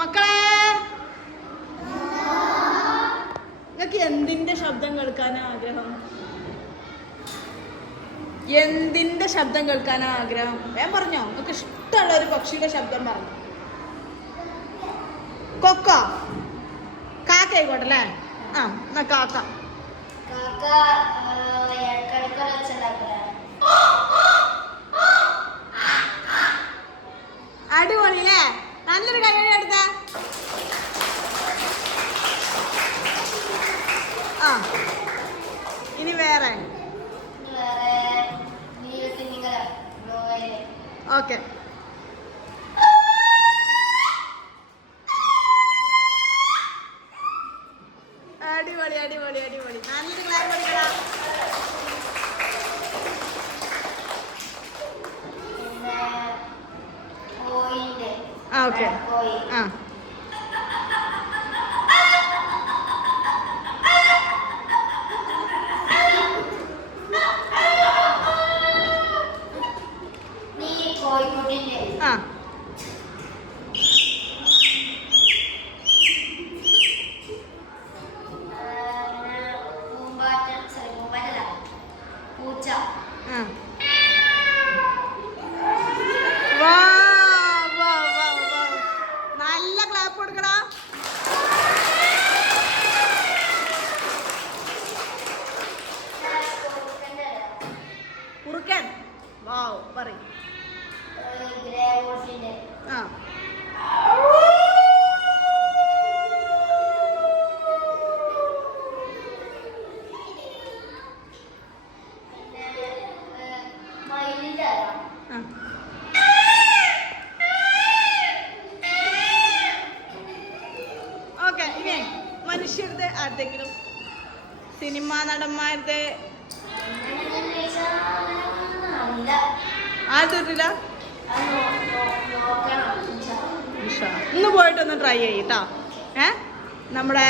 മക്കളെ നിങ്ങൾക്ക് എന്തിന്റെ ശബ്ദം കേൾക്കാനാ ആഗ്രഹം? എന്തിന്റെ ശബ്ദം കേൾക്കാനാ ആഗ്രഹം? ഞാൻ പറഞ്ഞോ, നിങ്ങൾക്ക് ഇഷ്ടമുള്ള ഒരു പക്ഷിയുടെ ശബ്ദം പറഞ്ഞു. കൊക്കോ, കാക്ക ആയിക്കോട്ടെ അല്ലേ? ആ എന്നാ കാക്ക. അടിപൊളിയില്ലേ? നല്ലൊരു കൈയടി എടുത്ത. ആ ഇനി വേറെ. ഓക്കെ, അടിപൊളി അടിപൊളി അടിപൊളി. നല്ലൊരു ക്ലാസ് പഠിക്കണം. ആ ഓക്കെ. ആ ആ നല്ല ക്ലാപ്പ് കൊടുക്കടാ. കുറുക്കൻ. വാവ്, പറയ്. ആ ഓക്കെ. ഇനി മനുഷ്യരുടെ ആർക്കെങ്കിലും സിനിമാ നടന്മാരുടെ ആദ്യമില്ല. ഇന്ന് പോയിട്ടൊന്ന് ട്രൈ ചെയ്യട്ടോ. നമ്മുടെ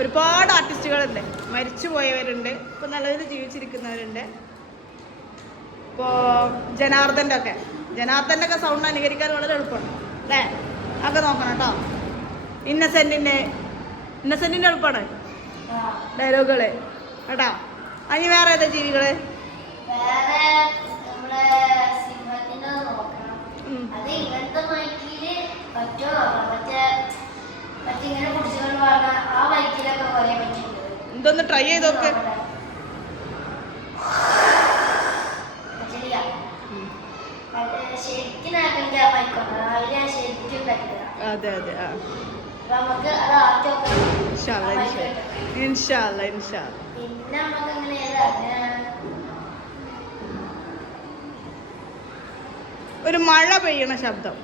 ഒരുപാട് ആർട്ടിസ്റ്റുകളുണ്ട്, മരിച്ചു പോയവരുണ്ട്, ഇപ്പം നല്ലതിൽ ജീവിച്ചിരിക്കുന്നവരുണ്ട്. ഇപ്പോൾ ജനാർദ്ദൻ്റെ ഒക്കെ സൗണ്ട് അനുകരിക്കാൻ വളരെ എളുപ്പമാണ് അല്ലേ? ഒക്കെ നോക്കണം കേട്ടോ. ഇന്നസെൻറ്റിൻ്റെ എളുപ്പമാണ് ഡയലോഗുകള് കേട്ടോ. അതിന് വേറെ ഏതാ ജീവികള്? എന്തൊന്ന് ട്രൈ ചെയ്ത് നോക്ക്. അതെ അതെ. ഒരു മഴ പെയ്യണ ശബ്ദം.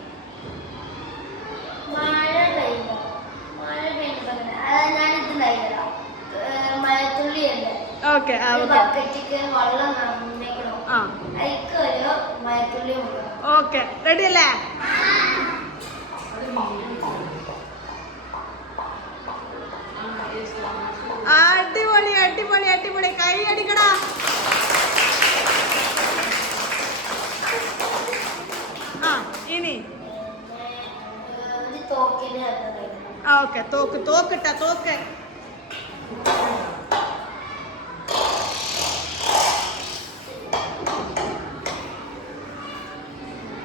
ഓക്കെ. ഓക്കെ, റെഡി അല്ലേ? അടിപൊളി അടിപൊളി അടിപൊളി. കൈ അടിക്കടാ. ആ ഇനി ഓക്കെ. തോക്കിട്ട തോക്ക്.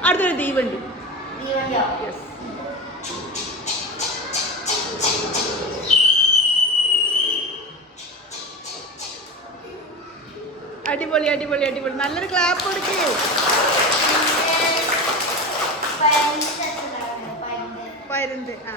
അടുത്തൊരു തീവണ്ടി. അടിപൊളി അടിപൊളി അടിപൊളി. നല്ലൊരു ക്ലാപ്പ് കൊടുക്കേ. പരുന്ത്. ആ